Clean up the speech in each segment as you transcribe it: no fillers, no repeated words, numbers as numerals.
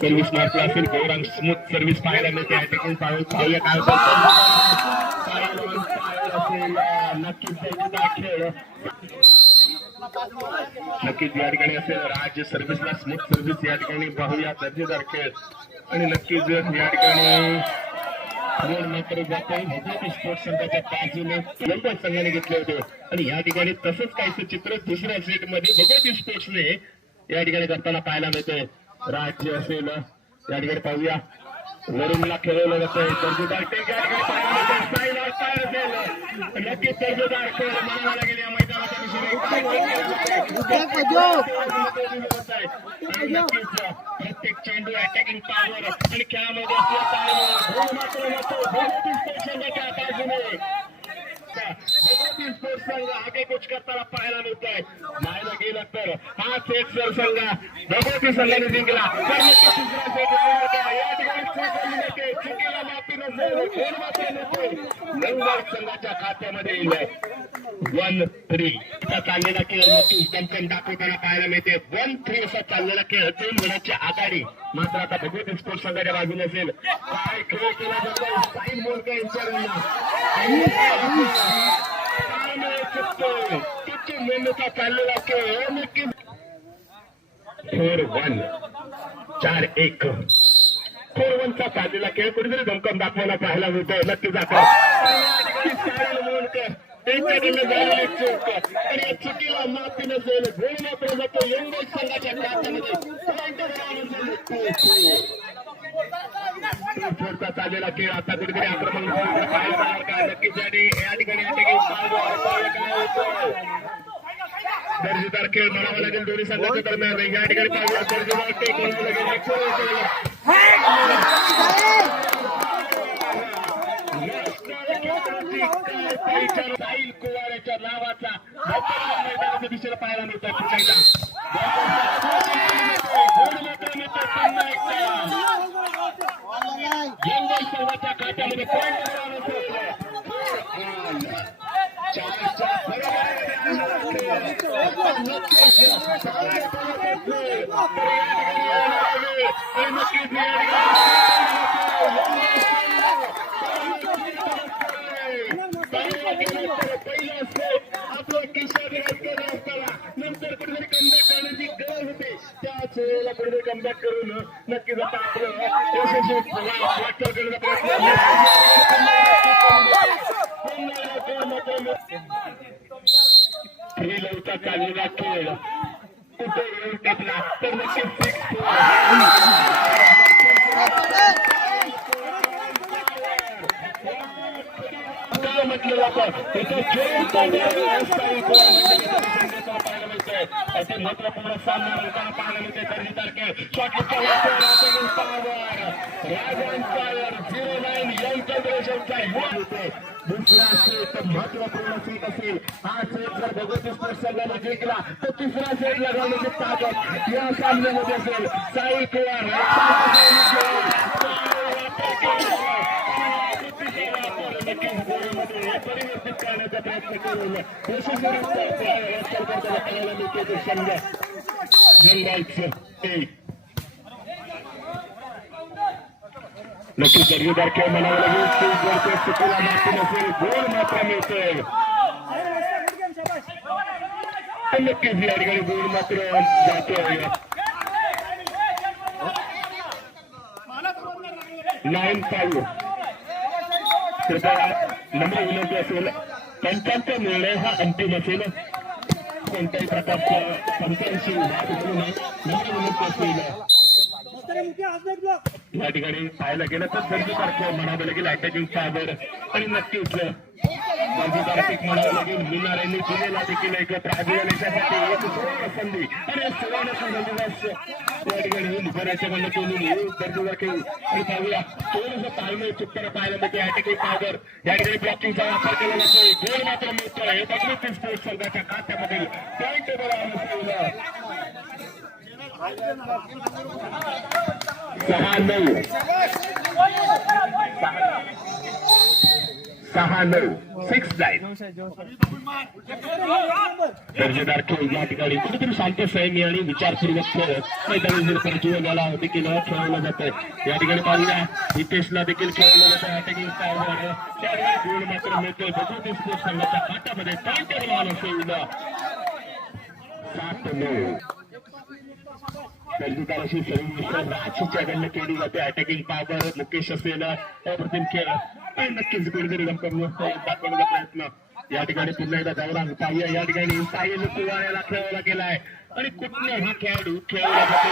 Service मारला असेल Gaurang smooth service पाहायला मिळते. अटॅकिंग पाहूया काय असेल. नक्कीच खेळ नक्कीच या ठिकाणी असेल. राज सर्व्हिसला स्मूथ सर्व्हिस या ठिकाणी पाहूया. दर्जेदार खेळ आणि नक्कीच या ठिकाणी मात्र जाते भगवती स्पोर्ट्स संघाच्या बाजूने लंबर संघाने घेतले होते आणि या ठिकाणी तसंच काहीच चित्र दुसऱ्या सेट मध्ये भगवती स्पोर्ट्सने या ठिकाणी करताना पाहायला मिळते. राज्य असेल या ठिकाणी पाहूया. वरुणला खेळवलं जातं. दर्जेदार टेक या ठिकाणी पाहायला मिळते. नक्कीच दर्जेदार खेळ म्हणावा लागेल या मैदानाच्या दिशेने. प्रत्येक चेंडू अटॅकिंग पॉवर आणि खेळामध्ये भगवती स्पोर्ट्स संघ आगे कुछ करताना पाहायला मिळत आहे. पाहायला गेलं तर हा सेट जर संघ भगवती संघाने जिंकला तर तिसरा सेट या ठिकाणी चुकीला माफी नसेल. नंबर संघाच्या खात्यामध्ये येईल. 1-3 असा चाललेला खेळ नक्कीच दमकन दाखवताना पाहायला मिळते. 1-3 असा चाललेला खेळ 2 गुणाची आघाडी मात्र आता भगवती स्पोर्ट्स संघाच्या बाजूने असेल. काय खेळ केला जातो साईन मोलकर यांच्याकडून किती मेहनतीचा चाललेला खेळ नक्कीच 4-1 4-1 4-1चा चाललेला खेळ कुठेतरी दमकन दाखवायला पाहायला मिळतोय. नक्कीच आता त्यांच्याकडनं झालेली चूक आणि या चुकीला माफी नसेल. गोल मात्र जातो यंगेश संघाच्या खात्यामध्ये. फोडचा चाललेला खेळ आता कुठेतरी आक्रमण पाहायला का नक्कीच या ठिकाणी दर्जेदार खेळ म्हणावा लागेल दोन्ही संघाच्या दरम्यान. या ठिकाणी पाहूया दर्जेदार साहिल कुवारेच्या नावाचा मैदानाच्या दिशेला पाहायला मिळतोय. संघाच्या खात्यामध्ये आपलं किशोर नंतर कुठेतरी कमबॅक करण्याची गरज होते. त्याच वेळेला कुठेतरी कमबॅक करून नक्कीच आता आपलं यशस्वी करण्याचा प्रयत्न लवचा चाललेला खेळ कुठे येऊन टेकला तर नक्कीच म्हटलं जातं असे महत्वपूर्ण सामना रंगताना पाहायला मिळते. दर्जेदार खेळ दुसरा सेट महत्वपूर्ण सेट असेल. हा सेट जर भगवती स्पोर्ट्स संघाने जिंकला तर तिसरा सेट लगावण्याची ताकद या सामन्यामध्ये असेल. साई कुवार परिवर्तित करण्याचा प्रयत्न करून पाहायला मिळते. संघ नक्कीच दर्जेदार खेळ म्हणावा लागेल. चुकीला माफी नसेल. गोल मात्र मिळतोय. नक्कीच या ठिकाणी गोल मात्र जातोय. 9-5 कृपया नम्र विनंती असेल. पंचांचा निर्णय हा अंतिम असेल. कोणत्याही प्रकारचा पंचांशी नम्र विनंती असेल. या ठिकाणी पाहायला गेलं तर दर्जेदार खेळ म्हणावं लागेल. अटॅकिंग पॉवर आणि नक्कीच दर्जेदार पीक म्हणावं लागेल. मिनारेंनी दिलेला देखील एकत्र अभियानासाठी एक सुवर्ण संधी आणि सुवर्ण संधी या ठिकाणी होऊन बऱ्याचशा म्हणणं केलेली दर्जेदार खेळ आणि पाहूया थोडंसं पाहिलं चित्तर पाहायला मिळते. अटॅकिंग पॉवर या ठिकाणी ब्लॉकिंगचा वापर केला जातोय. गोल मात्र मिळतोय. भगवती स्पोर्ट्स संघाच्या खात्यामधील पॉईंट बरोबर 6-9 6-9 6-9 दर्जेदार खेळ या ठिकाणी कुठेतरी शांत संयमी आणि विचारपूर्वक खेळ मैदानी जीवनाला देखील खेळवलं जातंय. या ठिकाणी पाहूया हितेशला देखील खेळवलं जातं अटॅकिंग स्टाईलवर. त्यावेळी गोल मात्र मिळतोय बघू स्पोर्ट्स संघाच्या खात्यामध्ये पॉईंट टेबल असेल 7-9 दर्जेदार अशी सर्व राशीच्याकडनं केली जाते. अटॅकिंग पॉवर मुकेश असेल अप्रतिम खेळ आणि नक्कीच कुठेतरी दाखवण्याचा प्रयत्न. या ठिकाणी पुन्हा एकदा गौरव पाहूया. या ठिकाणी साहिल कुवाऱ्याला खेळवला गेलाय आणि कुठला हा खेळाडू खेळवला जातो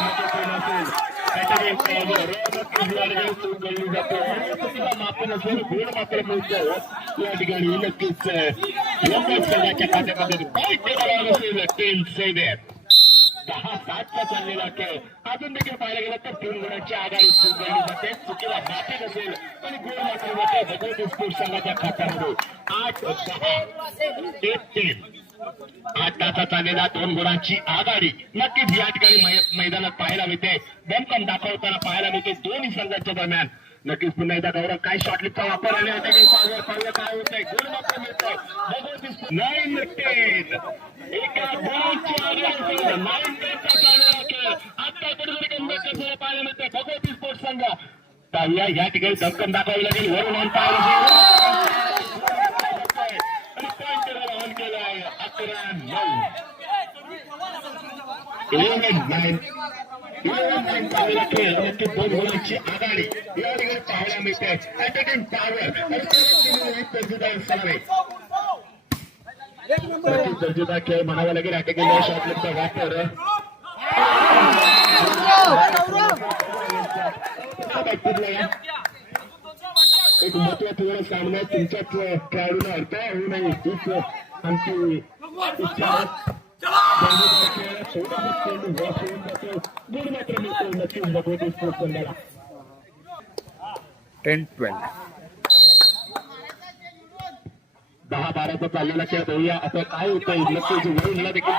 महत्वपूर्ण असेल. अटॅकिंग पॉवर जातो मापन असेल गोड मात्र मिळतो. या ठिकाणी नक्कीच संघाच्या खात्यामध्ये पॉईंट असेल 10-7 10-7चा चाललेला खेळ अजून देखील पाहायला गेलं तर 3 गुणांची आघाडी सुरू जाते. चुकीला माफी नसेल आणि गोल मात्र जाते भगवती स्पोर्ट्स संघाच्या खात्यामध्ये 8-10 1-3 8 तासाचा चाललेला 2 गुणांची आघाडी नक्कीच या ठिकाणी मैदानात पाहायला मिळते. दमकम दाखवताना पाहायला मिळते दोन्ही संघांच्या दरम्यान. नक्कीच पुन्हा एकदा गौरव काय शॉटलिपचा वापर आणि अटॅकिंग पाहूया काय होतंय. गोल मात्र मिळतोय भगवती 9-10 एका गोलची आघाडी 9-10चा चाललेला खेळ आता कुठेतरी गंभीर पाहायला मिळते भगवती स्पोर्ट्स संघ. पाहूया या ठिकाणी दमकम दाखवावी लागेल वरून ऑन केलाय 11-9 चाललेला खेळ नक्की 2 गुणांची आघाडी या ठिकाणी पाहायला मिळते. अटॅकिंग पॉवर दर्जेदार खेळ म्हणावा लागेल. अटॅकिंग शॉटचा वापर एक महत्वपूर्ण सामना तुमच्याच खेळाडूंना अर्थ होऊ नये हीच आमची इच्छा. गुड मात्र मिळतो नक्कीच भगवती स्पोर्ट्स संघाला 10-12 10-12चा चाललेला खेळ पाहूया आता काय होतंय. नक्कीच वरूनला देखील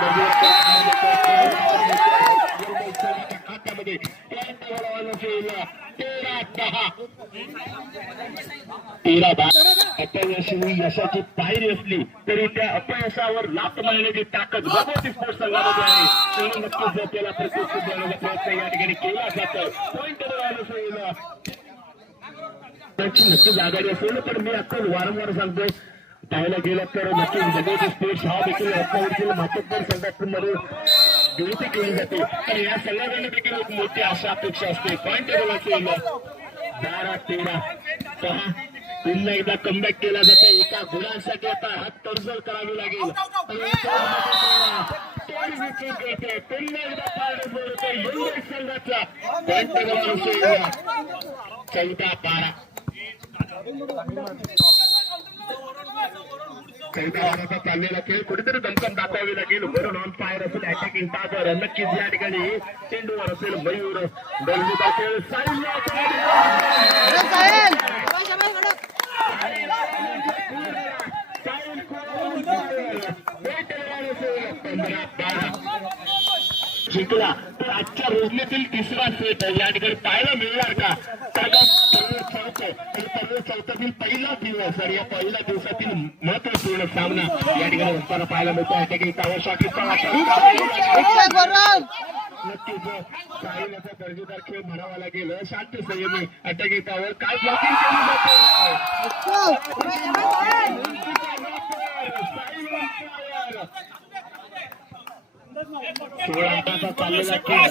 खात्यामध्ये 13-10 अपयशी यशाची पायरी असली तरी त्या अपयशावर लाथ मारण्याची ताकद भगवती स्पोर्ट्स संघामध्ये आहे. नक्कीच त्याला प्रत्युत्तर देण्याचा प्रयत्न या ठिकाणी केला जातो. पॉईंट नक्कीच आघाडी असेल पण मी आता वारंवार सांगतोय पाहायला गेलं तर नक्कीच भगवती स्पोर्ट्स हा देखील रत्नागिरीतील महत्वपूर्ण संघांमध्ये विनंती केली जाते. तर या संघाकडे देखील एक मोठी आशा अपेक्षा असते. पॉईंट टेबल असेल 12-13-6 पुन्हा एकदा कमबॅक केला जातो. एका गुणांसाठी आता हात तडजोड करावी लागेल. पुन्हा एकदा संघाचा पॉईंट टेबल असेल 14-12 14-12चा चाललेला खेळ कुठेतरी दमकम दाखवावी लागेल. वरून ऑन फायर असेल अटॅकिंग ताजर नक्कीच या ठिकाणी चेंडूवर असेल मयूर दर्जेदार खेळ जिंकला तर आजच्या रोजनेतील तिसरा सेट या ठिकाणी पाहायला मिळणार का. चौथ्यातील पहिला दिवस आणि या पहिल्या दिवसातील महत्वपूर्ण सामना या ठिकाणी रस्त्याला पाहायला मिळतो. अटॅकिंग टॉवर शॉटचा नक्कीच साहिलाचा दर्जेदार खेळ म्हणावा लागेल. शांत संयमी अटॅकिंग टॉवर काय ब्लॉकिंग केली जाते. 16 चाललेला खेळ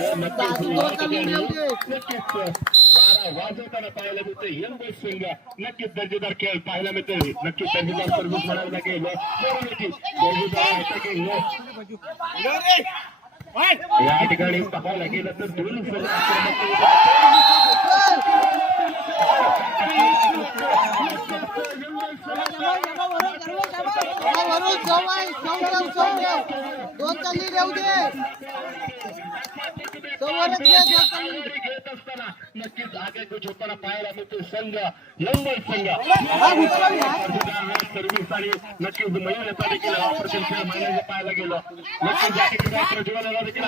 नक्कीच 12 वाजवताना पाहायला मिळते. यंग संघ नक्कीच दर्जेदार खेळ पाहायला मिळते. नक्कीच दर्जेदार सर्व्हिस म्हणायला लागेल. दर्जेदार अटॅकिंग या ठिकाणी पाहायला गेलं तर दोन्ही संघ घेत असताना नक्कीच आगे कुछ होताना पाहायला मिळतो. संघ यंगल संघ सर्व्हिस आणि नक्कीच महिन्याचा देखील ऑपरेशन खेळ महिन्याचा पाहायला गेलं. नक्कीच या ठिकाणी प्रज्वलाला देखील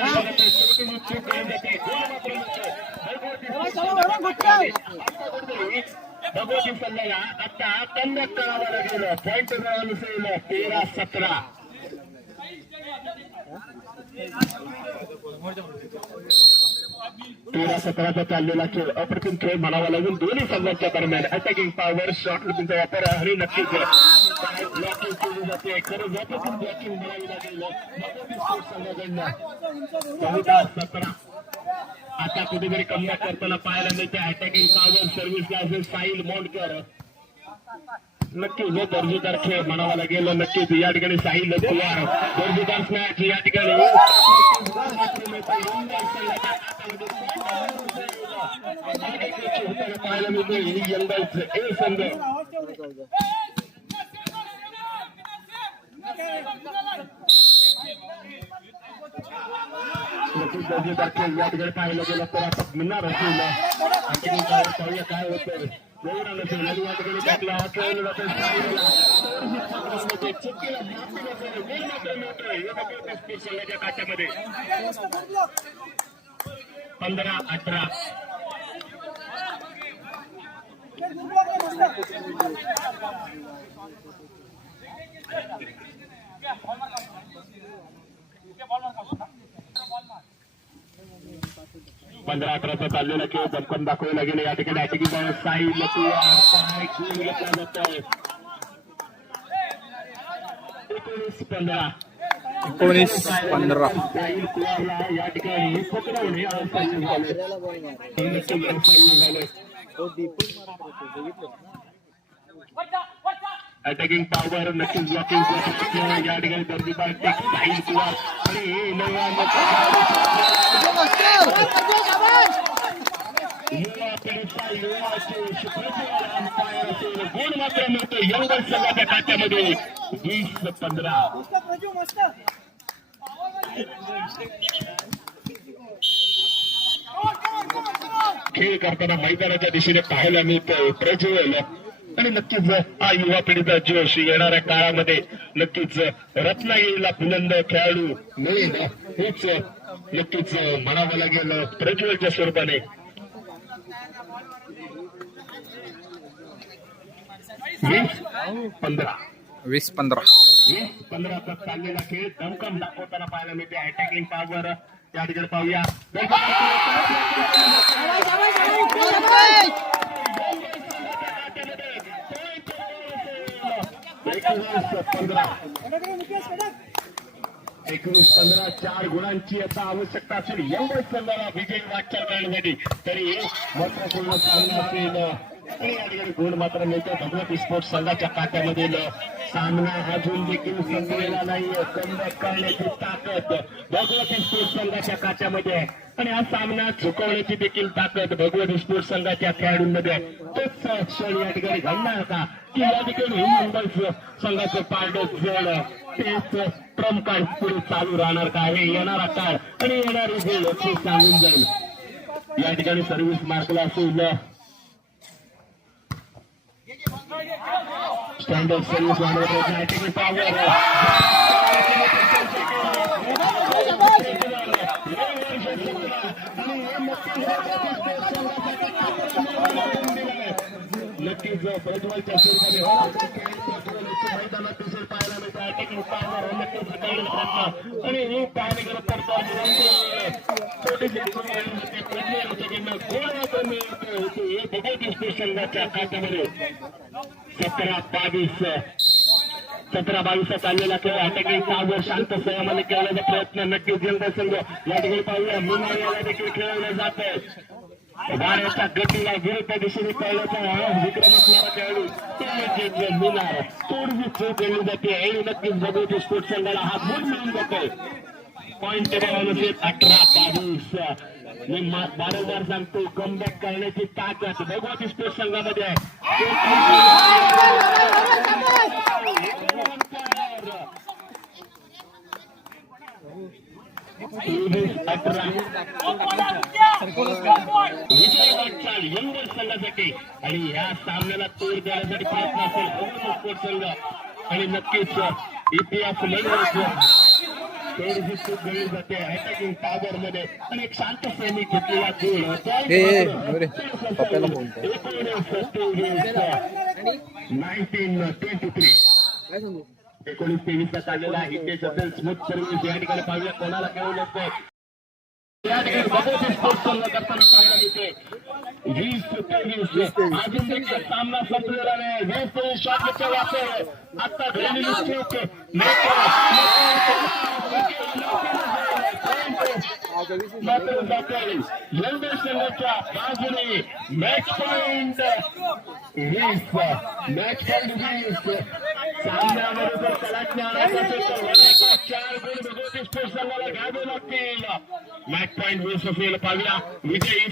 भगवती सल्ल्याला आता कमबॅक करावायला गेलं. पॉइंट मिळालं 13-17. 13-17 चाललेला खेळ अप्रतिम खेळ म्हणावा लागून दोन्ही संघांच्या दरम्यान. अटॅकिंग पॉवर शॉट लुकिंगचा वापर आणि नक्कीच ब्लॉकिंग केली जाते. खरं अप्रतिम ब्लॉकिंग म्हणावी लागेल संघाकडनं. 14-17. आता कुठेतरी कमबॅक करताना पाहायला मिळते. अटॅकिंग पॉवर सर्व्हिसला असेल साहिल मोंडकर. नक्की हे दर्जेदार खेळ म्हणावा लागेल. नक्कीच या ठिकाणी साहिल कुमार दर्जेदार स्मॅच या ठिकाणी पाहायला मिळते. ही यंदाच ए संघ दर्जेदार खेळ या ठिकाणी पाहायला गेलं तर आता मिळणार असेल. आणखी काय होतं एवढा नसेल आणि या ठिकाणी टाकला खेळलं जातं. संघाच्या काच्यामध्ये 15-18. पंधरा 18चा चाललेला खेळ दमकन दाखवायला गेले. या ठिकाणी अटॅकिंग साहिल घेतला जातोय. 19-15. साहिल कुमारला या ठिकाणी पकडवणे झाले. अटॅकिंग पॉवर नक्कीच ब्लॉकिंग या ठिकाणी दर्जेदार साहिल कुमार आणि गुण मात्र मिळतो यंगल संघाच्या खात्यामध्ये. 20-15. खेळ करताना मैदानाच्या दिशेने पाहायला मिळतोय प्रज्वल. आणि नक्कीच हा युवा पिढीचा जोश येणाऱ्या काळामध्ये नक्कीच रत्नागिरीला बुलंद खेळाडू मिळेल हेच नक्कीच म्हणावं लागेल प्रज्वलच्या स्वरूपाने. 20-15. 20-15चा चाललेला खेळ दमकम दाखवताना पाहायला मिळते. अटॅकिंग पॉवर त्या ठिकाणी पाहूया. 19-15. 4 गुणांची आता आवश्यकता असेल एवढ्याच संघाला विजयी वाटचाल करण्यासाठी. तरी महत्वपूर्ण सामना असेल आणि या ठिकाणी गुण मात्र मिळतो भगवती स्पोर्ट्स संघाच्या खात्यामधील. सामना अजून देखील संपलेला नाहीये. कमबॅक करण्याची ताकद भगवती स्पोर्ट्स संघाच्या खात्यामध्ये आहे आणि हा सामना चुकवण्याची देखील ताकद भगवती स्पोर्ट्स संघाच्या खेळाडूंमध्ये आहे. तोच क्षण या ठिकाणी घडणार का की या ठिकाणी मुंबई संघाचं पारडं जड तेच ट्रम्प कार्ड पुढे चालू राहणार का हे येणारा काळ आणि येणारी वेळ हे सांगून जाईल. या ठिकाणी सर्व्हिस मार्कला असेल स्टँडर्ड सर्व्हिस वाढवण्याची पॉवर. नक्कीच प्रज्वलच्या स्वरूपाने मैदानात दिसेल पाहायला मिळतं. अटॅकिंग पॉवर नक्कीच आणि हे पाहायला गेलं तर भगवती संघाच्या खात्यामध्ये 17-22 चाललेला खेळ. अटॅकिंग पॉवर शांत संयमाने खेळण्याचा प्रयत्न नक्कीच जलद संघ या ठिकाणी पाहूया. मुंबईला देखील खेळवलं जात आहे. वाऱ्याच्या गतीला विरुद्ध दिशेने कळल्याचा विक्रम असणारा खेळाडू तो म्हणजे मिनार. थोडीशी चूक केली जाते आणि नक्कीच भगवती स्पोर्ट्स संघाला हा गुण मिळून जातोय. Point table 18-22. मी वारंवार सांगतो कमबॅक करण्याची ताकद भगवती स्पोर्ट्स संघामध्ये आहे. 18 विजय वाटचाल यंगर संघासाठी आणि या सामन्याला तोड देण्यासाठी प्रयत्न असेल भगवती स्पोर्ट्स संघ आणि नक्कीच इतिहास थोडीशी चूक गळी जाते अटॅकिंग पॉवर मध्ये आणि एक शांत सैनिक घेतलेला गोल 19-23 चाललेला आहे हितेश असेल स्मूथ सर्व्हिस या ठिकाणी पाहिजे कोणाला खेळू नसतो या ठिकाणी बघू स्पोर्ट्स संघ करताना पाहायला मिळते 20-23 अजून देखील सामना संपलेला नाही 20 शॉटचा वापर आता झालेली चूक जनरल संघाच्या बाजूने मॅच पॉइंट 20 मॅच पॉइंट सामन्यामध्ये जर तलाठी आणायचं असेल तर 4 गुण भगवती स्पोर्ट्स संघाला घ्यावे लागतील मॅच पॉइंट 20 असेल पाहूया विजयी